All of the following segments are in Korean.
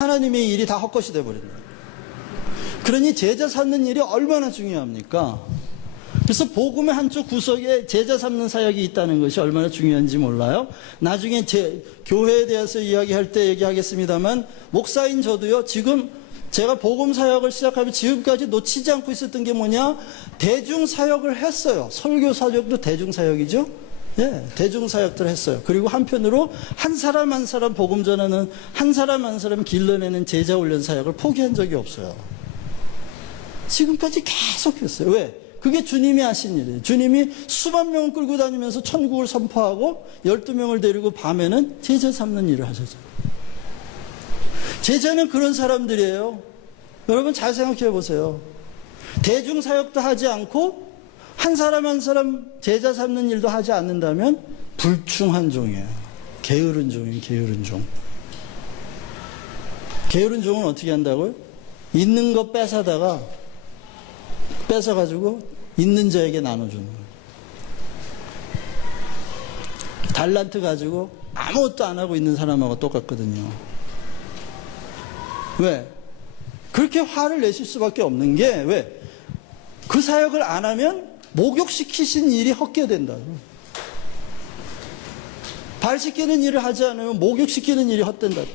하나님의 일이 다 헛것이 되어버린다. 그러니 제자 삼는 일이 얼마나 중요합니까? 그래서 복음의 한쪽 구석에 제자 삼는 사역이 있다는 것이 얼마나 중요한지 몰라요. 나중에 교회에 대해서 이야기할 때 얘기하겠습니다만, 목사인 저도요, 지금 제가 복음 사역을 시작하면 지금까지 놓치지 않고 있었던 게 뭐냐? 대중 사역을 했어요. 설교 사역도 대중 사역이죠. 예, 대중 사역들을 했어요. 그리고 한편으로 한 사람 한 사람 복음 전하는, 한 사람 한 사람 길러내는 제자 훈련 사역을 포기한 적이 없어요. 지금까지 계속 했어요. 왜? 그게 주님이 하신 일이에요. 주님이 수만 명을 끌고 다니면서 천국을 선포하고 12명을 데리고 밤에는 제자 삼는 일을 하셨죠. 제자는 그런 사람들이에요. 여러분 잘 생각해 보세요. 대중 사역도 하지 않고 한 사람 한 사람 제자 삼는 일도 하지 않는다면 불충한 종이에요. 게으른 종이에요. 게으른 종. 게으른 종은 어떻게 한다고요? 있는 거 뺏어가지고 있는 자에게 나눠주는 거예요. 달란트 가지고 아무것도 안 하고 있는 사람하고 똑같거든요. 왜? 그렇게 화를 내실 수밖에 없는 게, 왜? 그 사역을 안 하면 목욕시키신 일이 헛게 된다고. 발 씻기는 일을 하지 않으면 목욕시키는 일이 헛된다고.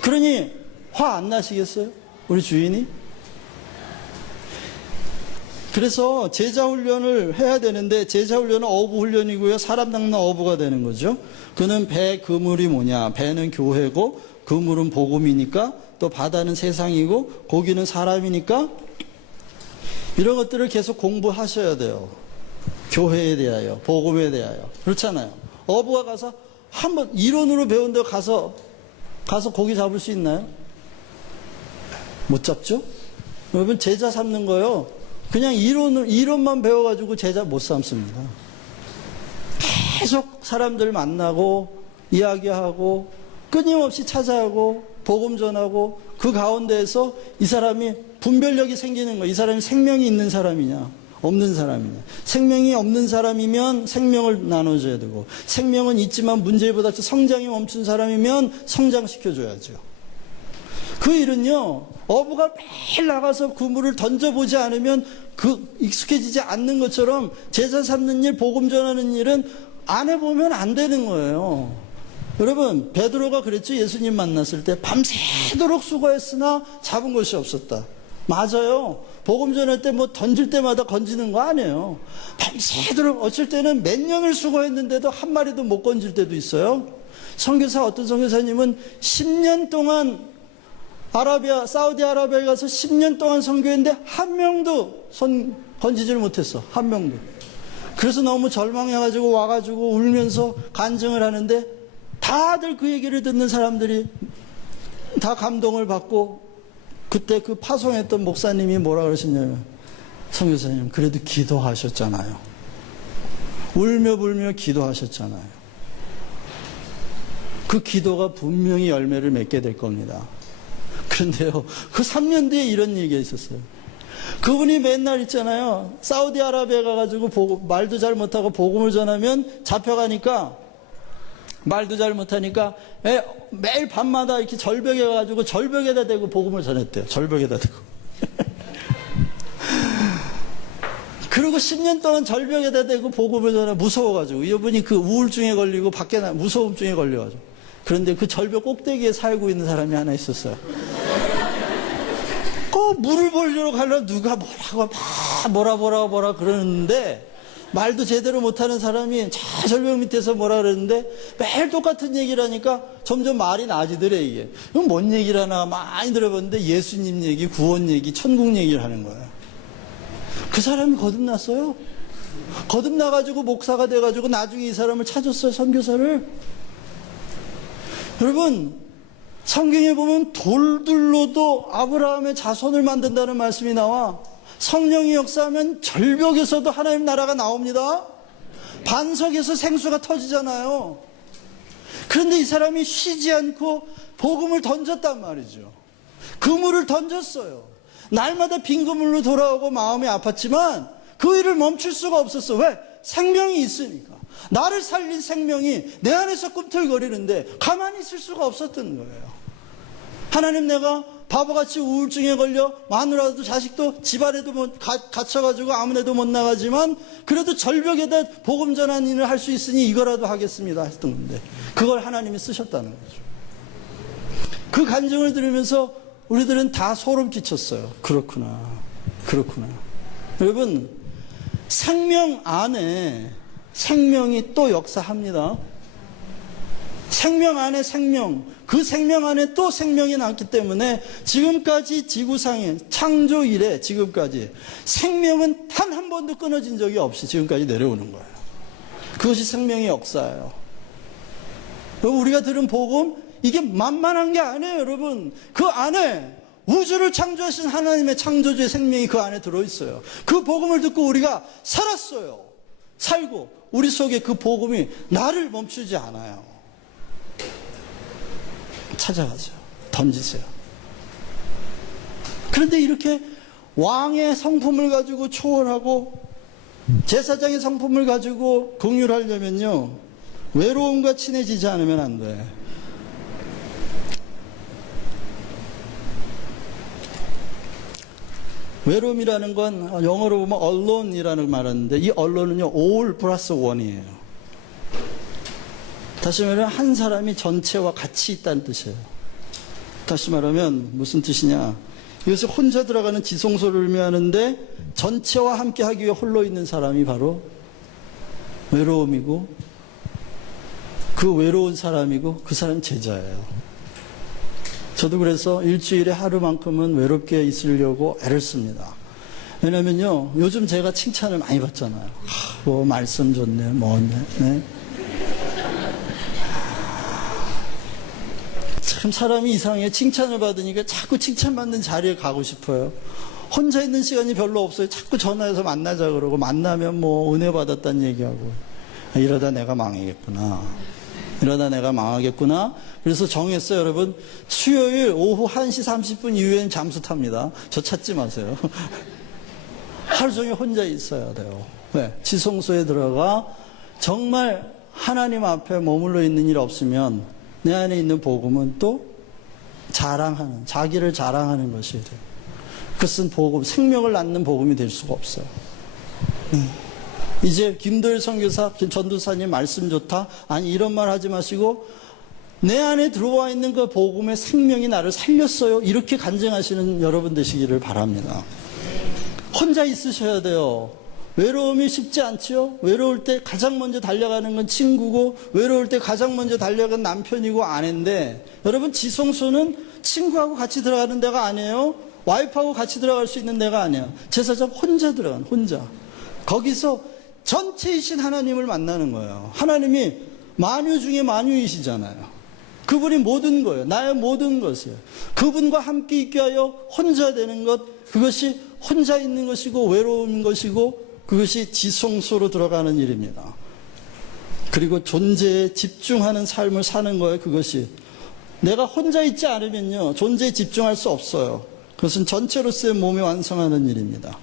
그러니 화 안 나시겠어요? 우리 주인이? 그래서 제자 훈련을 해야 되는데, 제자 훈련은 어부 훈련이고요, 사람 닦는 어부가 되는 거죠. 그는 배 그물이 뭐냐? 배는 교회고 그물은 복음이니까, 또 바다는 세상이고 고기는 사람이니까, 이런 것들을 계속 공부하셔야 돼요. 교회에 대하여, 복음에 대하여. 그렇잖아요. 어부가 가서 한번 이론으로 배운 데 가서 고기 잡을 수 있나요? 못 잡죠? 여러분, 제자 삼는 거요, 그냥 이론만 배워가지고 제자 못 삼습니다. 계속 사람들 만나고 이야기하고 끊임없이 찾아가고 복음 전하고, 그 가운데에서 이 사람이 분별력이 생기는 거예요. 이 사람이 생명이 있는 사람이냐 없는 사람이냐. 생명이 없는 사람이면 생명을 나눠줘야 되고, 생명은 있지만 문제보다 성장이 멈춘 사람이면 성장시켜줘야죠. 그 일은요, 어부가 매일 나가서 그물을 던져보지 않으면 익숙해지지 않는 것처럼, 제자 삼는 일, 복음 전하는 일은 안 해보면 안 되는 거예요. 여러분, 베드로가 그랬죠. 예수님 만났을 때 밤새도록 수고했으나 잡은 것이 없었다. 맞아요. 복음 전할 때 뭐 던질 때마다 건지는 거 아니에요. 밤새도록, 어쩔 때는 몇 년을 수고했는데도 한 마리도 못 건질 때도 있어요. 어떤 선교사님은 10년 동안 사우디아라비아에 가서 10년 동안 선교했는데 한 명도 건지질 못했어. 한 명도. 그래서 너무 절망해가지고 와가지고 울면서 간증을 하는데, 다들 그 얘기를 듣는 사람들이 다 감동을 받고, 그때 그 파송했던 목사님이 뭐라 그러시냐면, 선교사님 그래도 기도하셨잖아요. 울며 불며 기도하셨잖아요. 그 기도가 분명히 열매를 맺게 될 겁니다. 그런데요, 그 3년 뒤에 이런 얘기가 있었어요. 그분이 맨날 있잖아요, 사우디아라비아 가가지고 말도 잘 못하고 복음을 전하면 잡혀가니까, 말도 잘 못하니까 매일 밤마다 이렇게 절벽에 가가지고 절벽에다 대고 복음을 전했대요. 절벽에다 대고. 그리고 10년 동안 절벽에다 대고 복음을 전하, 무서워가지고. 이분이 그 우울증에 걸리고 무서움증에 걸려가지고. 그런데 그 절벽 꼭대기에 살고 있는 사람이 하나 있었어요. 물을 보려고 가려면 누가 뭐라 그러는데, 말도 제대로 못하는 사람이 저 절벽 밑에서 뭐라 그러는데, 매일 똑같은 얘기를 하니까 점점 말이 나아지더래. 이게 이건 뭔 얘기를 하나 많이 들어봤는데, 예수님 얘기, 구원 얘기, 천국 얘기를 하는 거예요. 그 사람이 거듭났어요. 거듭나가지고 목사가 돼가지고 나중에 이 사람을 찾았어요. 선교사를. 여러분, 성경에 보면 돌들로도 아브라함의 자손을 만든다는 말씀이 나와. 성령이 역사하면 절벽에서도 하나님 나라가 나옵니다. 반석에서 생수가 터지잖아요. 그런데 이 사람이 쉬지 않고 복음을 던졌단 말이죠. 그물을 던졌어요. 날마다 빈 그물로 돌아오고 마음이 아팠지만 그 일을 멈출 수가 없었어. 왜? 생명이 있으니까. 나를 살린 생명이 내 안에서 꿈틀거리는데 가만히 있을 수가 없었던 거예요. 하나님, 내가 바보같이 우울증에 걸려 마누라도 자식도 집안에도 갇혀가지고 아무데도 못 나가지만 그래도 절벽에다 복음 전하는 일을 할 수 있으니 이거라도 하겠습니다 했던 건데, 그걸 하나님이 쓰셨다는 거죠. 그 간증을 들으면서 우리들은 다 소름 끼쳤어요. 그렇구나. 여러분, 생명 안에 생명이 또 역사합니다. 생명 안에 생명, 그 생명 안에 또 생명이 남기 때문에 지금까지 지구상에 창조 이래 지금까지 생명은 단 한 번도 끊어진 적이 없이 지금까지 내려오는 거예요. 그것이 생명의 역사예요. 우리가 들은 복음, 이게 만만한 게 아니에요, 여러분. 그 안에 우주를 창조하신 하나님의 창조주의 생명이 그 안에 들어있어요. 그 복음을 듣고 우리가 살았어요. 살고 우리 속에 그 복음이 나를 멈추지 않아요. 찾아가죠. 던지세요. 그런데 이렇게 왕의 성품을 가지고 초월하고 제사장의 성품을 가지고 긍휼하려면요, 외로움과 친해지지 않으면 안 돼. 외로움이라는 건 영어로 보면 allone이라는 말하는데, 이 allone은요 all 플러스 one이에요. 다시 말하면 한 사람이 전체와 같이 있다는 뜻이에요. 다시 말하면 무슨 뜻이냐, 이것을 혼자 들어가는 지성소를 의미하는데 전체와 함께 하기 위해 홀로 있는 사람이 바로 외로움이고, 그 외로운 사람이고 그 사람이 제자예요. 저도 그래서 일주일에 하루만큼은 외롭게 있으려고 애를 씁니다. 왜냐면요, 요즘 제가 칭찬을 많이 받잖아요. 뭐 말씀 좋네, 뭐네. 네? 참 사람이 이상해. 칭찬을 받으니까 자꾸 칭찬받는 자리에 가고 싶어요. 혼자 있는 시간이 별로 없어요. 자꾸 전화해서 만나자 그러고, 만나면 뭐 은혜 받았다는 얘기하고, 이러다 내가 망하겠구나. 그래서 정했어요, 여러분. 수요일 오후 1시 30분 이후엔 잠수 탑니다. 저 찾지 마세요. 하루 종일 혼자 있어야 돼요. 왜? 지성소에 들어가 정말 하나님 앞에 머물러 있는 일 없으면 내 안에 있는 복음은 또 자기를 자랑하는 것이 돼요. 그것은 복음, 생명을 낳는 복음이 될 수가 없어요. 이제 김도일 선교사, 전도사님 말씀 좋다, 아니 이런 말 하지 마시고 내 안에 들어와 있는 그 복음의 생명이 나를 살렸어요, 이렇게 간증하시는 여러분 되시기를 바랍니다. 혼자 있으셔야 돼요. 외로움이 쉽지 않죠. 외로울 때 가장 먼저 달려가는 건 친구고, 외로울 때 가장 먼저 달려가는 남편이고 아내인데, 여러분, 지성소는 친구하고 같이 들어가는 데가 아니에요. 와이프하고 같이 들어갈 수 있는 데가 아니에요. 제사장 혼자 들어가는, 혼자. 거기서 전체이신 하나님을 만나는 거예요. 하나님이 만유 중에 만유이시잖아요. 그분이 모든 거예요. 나의 모든 것이에요. 그분과 함께 있게 하여 혼자 되는 것, 그것이 혼자 있는 것이고 외로운 것이고, 그것이 지성소로 들어가는 일입니다. 그리고 존재에 집중하는 삶을 사는 거예요. 그것이 내가 혼자 있지 않으면요, 존재에 집중할 수 없어요. 그것은 전체로서의 몸이 완성하는 일입니다.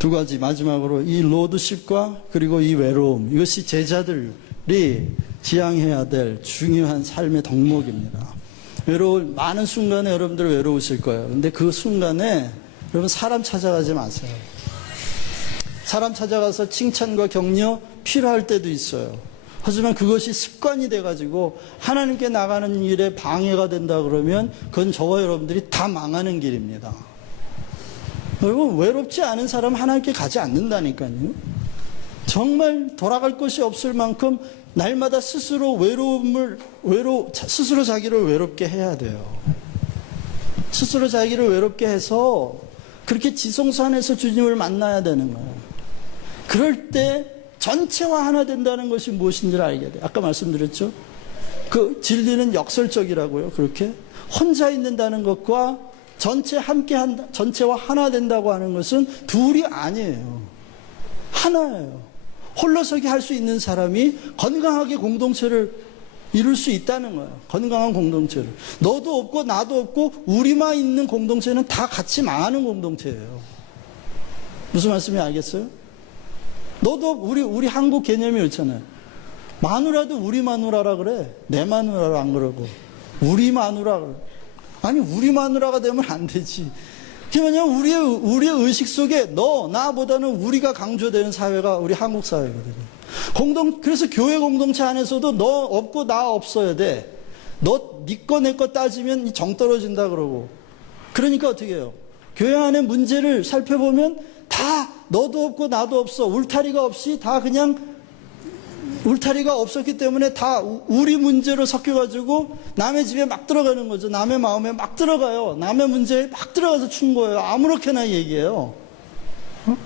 두 가지, 마지막으로 이 로드십과 그리고 이 외로움, 이것이 제자들이 지향해야 될 중요한 삶의 덕목입니다. 많은 순간에 여러분들 외로우실 거예요. 근데 그 순간에 여러분 사람 찾아가지 마세요. 사람 찾아가서 칭찬과 격려 필요할 때도 있어요. 하지만 그것이 습관이 돼가지고 하나님께 나가는 일에 방해가 된다 그러면 그건 저와 여러분들이 다 망하는 길입니다. 여러분, 외롭지 않은 사람 하나님께 가지 않는다니까요. 정말 돌아갈 곳이 없을 만큼 날마다 스스로 스스로 자기를 외롭게 해야 돼요. 스스로 자기를 외롭게 해서 그렇게 지성소 안에서 주님을 만나야 되는 거예요. 그럴 때 전체와 하나 된다는 것이 무엇인지를 알게 돼요. 아까 말씀드렸죠? 그 진리는 역설적이라고요. 그렇게 혼자 있는다는 것과 전체와 하나 된다고 하는 것은 둘이 아니에요. 하나예요. 홀로서기 할 수 있는 사람이 건강하게 공동체를 이룰 수 있다는 거예요. 건강한 공동체를. 너도 없고 나도 없고 우리만 있는 공동체는 다 같이 망하는 공동체예요. 무슨 말씀인지 알겠어요? 너도 우리 한국 개념이 그렇잖아요. 마누라도 우리 마누라라 그래. 내 마누라라 안 그러고 우리 마누라 그래. 아니, 우리 마누라가 되면 안 되지. 그냥 우리의 의식 속에 너, 나보다는 우리가 강조되는 사회가 우리 한국 사회거든요. 그래서 교회 공동체 안에서도 너 없고 나 없어야 돼. 너, 네 거, 내 거 따지면 정 떨어진다 그러고. 그러니까 어떻게 해요? 교회 안의 문제를 살펴보면 다 너도 없고 나도 없어. 울타리가 없이 다 그냥 울타리가 없었기 때문에 다 우리 문제로 섞여가지고 남의 집에 막 들어가는 거죠. 남의 마음에 막 들어가요. 남의 문제에 막 들어가서 춘 거예요. 아무렇게나 얘기해요.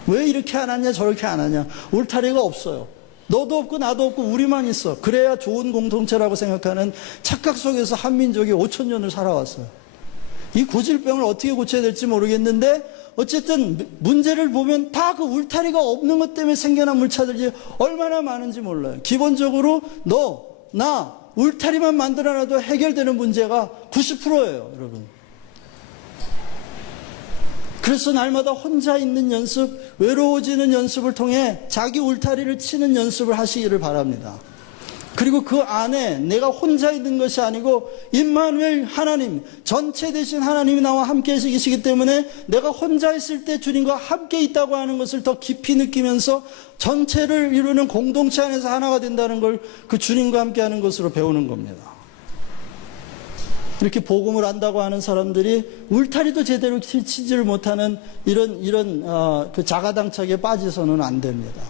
왜 이렇게 안 하냐 저렇게 안 하냐. 울타리가 없어요. 너도 없고 나도 없고 우리만 있어. 그래야 좋은 공동체라고 생각하는 착각 속에서 한민족이 5,000년을 살아왔어요. 이 고질병을 어떻게 고쳐야 될지 모르겠는데 어쨌든 문제를 보면 다 그 울타리가 없는 것 때문에 생겨난 물차들이 얼마나 많은지 몰라요. 기본적으로 너, 나, 울타리만 만들어놔도 해결되는 문제가 90%예요, 여러분. 그래서 날마다 혼자 있는 연습, 외로워지는 연습을 통해 자기 울타리를 치는 연습을 하시기를 바랍니다. 그리고 그 안에 내가 혼자 있는 것이 아니고 임마누엘 하나님, 전체 되신 하나님이 나와 함께 계시기 때문에 내가 혼자 있을 때 주님과 함께 있다고 하는 것을 더 깊이 느끼면서 전체를 이루는 공동체 안에서 하나가 된다는 걸 그 주님과 함께 하는 것으로 배우는 겁니다. 이렇게 복음을 안다고 하는 사람들이 울타리도 제대로 치지를 못하는 이런 그 자가당착에 빠져서는 안 됩니다.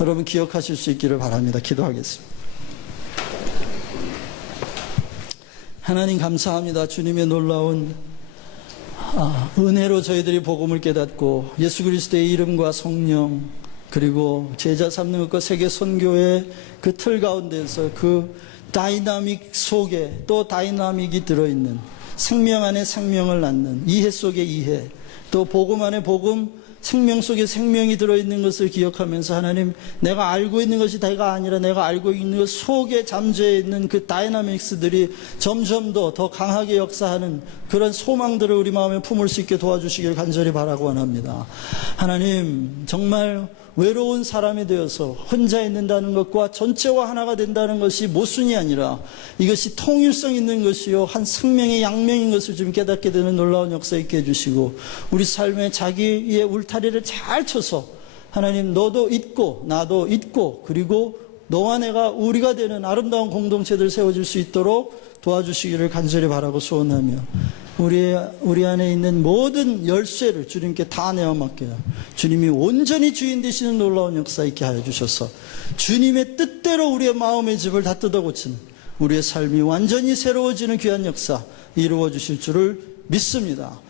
여러분 기억하실 수 있기를 바랍니다. 기도하겠습니다. 하나님 감사합니다. 주님의 놀라운 은혜로 저희들이 복음을 깨닫고 예수 그리스도의 이름과 성령 그리고 제자 삼는 것과 세계 선교의 그 틀 가운데서 그 다이나믹 속에 또 다이나믹이 들어있는 생명 안에 생명을 낳는 이해 속에 이해 또 복음 안에 복음 생명 속에 생명이 들어있는 것을 기억하면서 하나님 내가 알고 있는 것이 다가 아니라 내가 알고 있는 것 속에 잠재해 있는 그 다이나믹스들이 점점 더 강하게 역사하는 그런 소망들을 우리 마음에 품을 수 있게 도와주시길 간절히 바라고 원합니다. 하나님 정말 외로운 사람이 되어서 혼자 있는다는 것과 전체와 하나가 된다는 것이 모순이 아니라 이것이 통일성 있는 것이요 한 생명의 양명인 것을 좀 깨닫게 되는 놀라운 역사 있게 해주시고 우리 삶에 자기의 울타리를 잘 쳐서 하나님 너도 있고 나도 있고 그리고 너와 내가 우리가 되는 아름다운 공동체들 세워질 수 있도록 도와주시기를 간절히 바라고 소원하며 우리 안에 있는 모든 열쇠를 주님께 다 내어 맡겨요. 주님이 온전히 주인 되시는 놀라운 역사 있게 하여 주셔서 주님의 뜻대로 우리의 마음의 집을 다 뜯어 고치는 우리의 삶이 완전히 새로워지는 귀한 역사 이루어 주실 줄을 믿습니다.